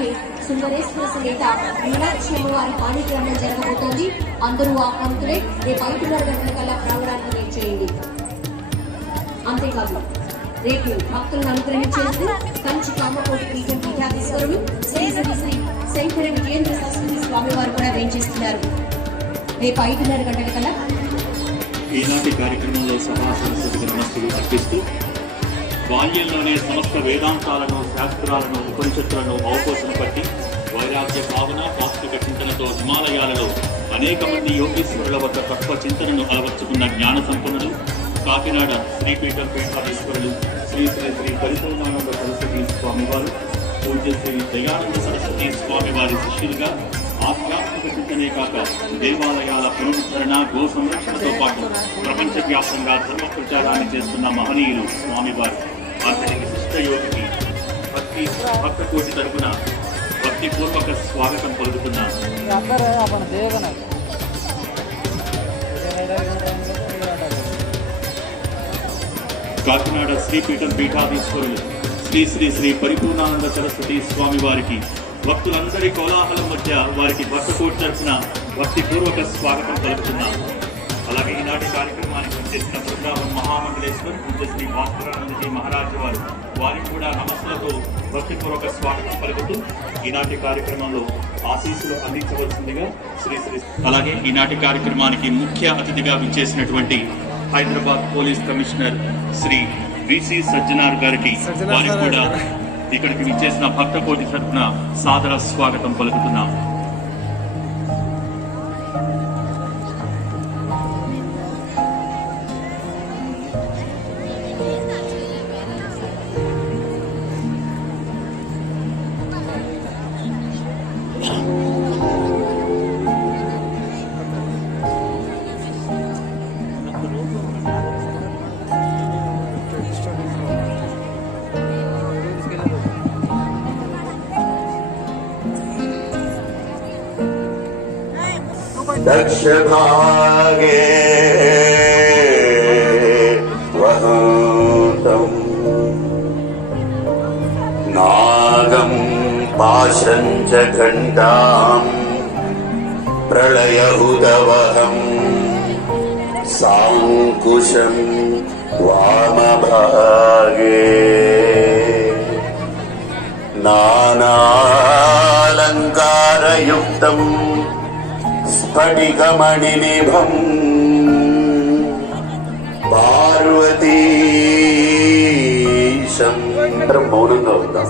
అలాగే సుందరేశ్వర సమేత మీనాక్షి అమ్మవారి పాణిగ్రహణం జరగబోతోంది. అందరూ ఆహ్వానితులే రేపు 5:30 గంటల కల్లా ప్రాంగణానికి రీచ్ చేయండి. అంతేకాదు రేపు భక్తులను అనుగ్రహించేందుకు కంచి కామకోటి పీఠం పీఠాధీశ్వరులు శ్రీ శ్రీ శ్రీ శంకర విజయేంద్ర సరస్వతి స్వామి వారు కూడా వేయించేస్తున్నారు. రేపు 5:30 గంటల కల్లా ఈనాటి కార్యక్రమంలో సభా సరస్వతికి నమస్సులు అర్పిస్తూ బాల్యంలోనే సమస్త వేదాంతాలను, శాస్త్రాలను, ఉపనిషత్తులను అవపోసన పట్టి వైరాగ్య భావన, తాత్విక చింతనతో హిమాలయాలలో అనేక మంది యోగీశ్వరుల వద్ద తత్వ చింతనను అలవర్చుకున్న జ్ఞాన సంపన్నులు కాకినాడ శ్రీపీఠం పీఠాధీశ్వరులు శ్రీ శ్రీ శ్రీ పరిపూర్ణానంద సరస్వతి స్వామివారు, పూజ్య శ్రీ దయానంద సరస్వతి స్వామివారి శిష్యులుగా ఆధ్యాత్మిక చింతనే కాక దేవాలయాల పునరుద్ధరణ, గో సంరక్షణతో పాటు ప్రపంచవ్యాప్తంగా ధర్మ ప్రచారాన్ని చేస్తున్న మహనీయులు స్వామివారు. అతని విశిష్ట యోగికి భక్త కోటి తరపున భక్తిపూర్వక స్వాగతం పలుకుతున్నారు. కాకినాడ శ్రీపీఠం పీఠాధీశ్వరులు శ్రీ శ్రీ శ్రీ పరిపూర్ణానంద సరస్వతి స్వామి వారికి భక్తులందరి కోలాహలం మధ్య వారికి భక్తకోటి తరఫున భక్తిపూర్వక స్వాగతం పలుకుతున్నారు. అలాగే ఈనాటి కార్యక్రమానికి చేసిన బృందావన్ మహామండలేశ్వర్ పూజ్య శ్రీ భాస్కరానందజీ మహారాజు వారికి కూడా నమస్సులతో భక్తిపూర్వక స్వాగతం పలుకుతూ ఈనాటి కార్యక్రమంలో ఆశీస్సులు అందించవలసిందిగా శ్రీ శ్రీ. అలాగే ఈనాటి కార్యక్రమానికి ముఖ్య అతిథిగా విచ్చేసినటువంటి Hyderabad police commissioner Shri V C Sajjanar గారికి వారికి కూడా ఇక్కడికి విచ్చేసిన భక్త కోటి తరఫున సాదర స్వాగతం పలుకుతున్నాం. दक्षभागे वहन्तम् नागं पाशं च घण्टां प्रलयहुदवहम् साङ्कुशं वामभागे नानालङ्कारयुक्तम् स्फटिकमणिनिभम् पार्वतीशं मौనంగా ఉందాం.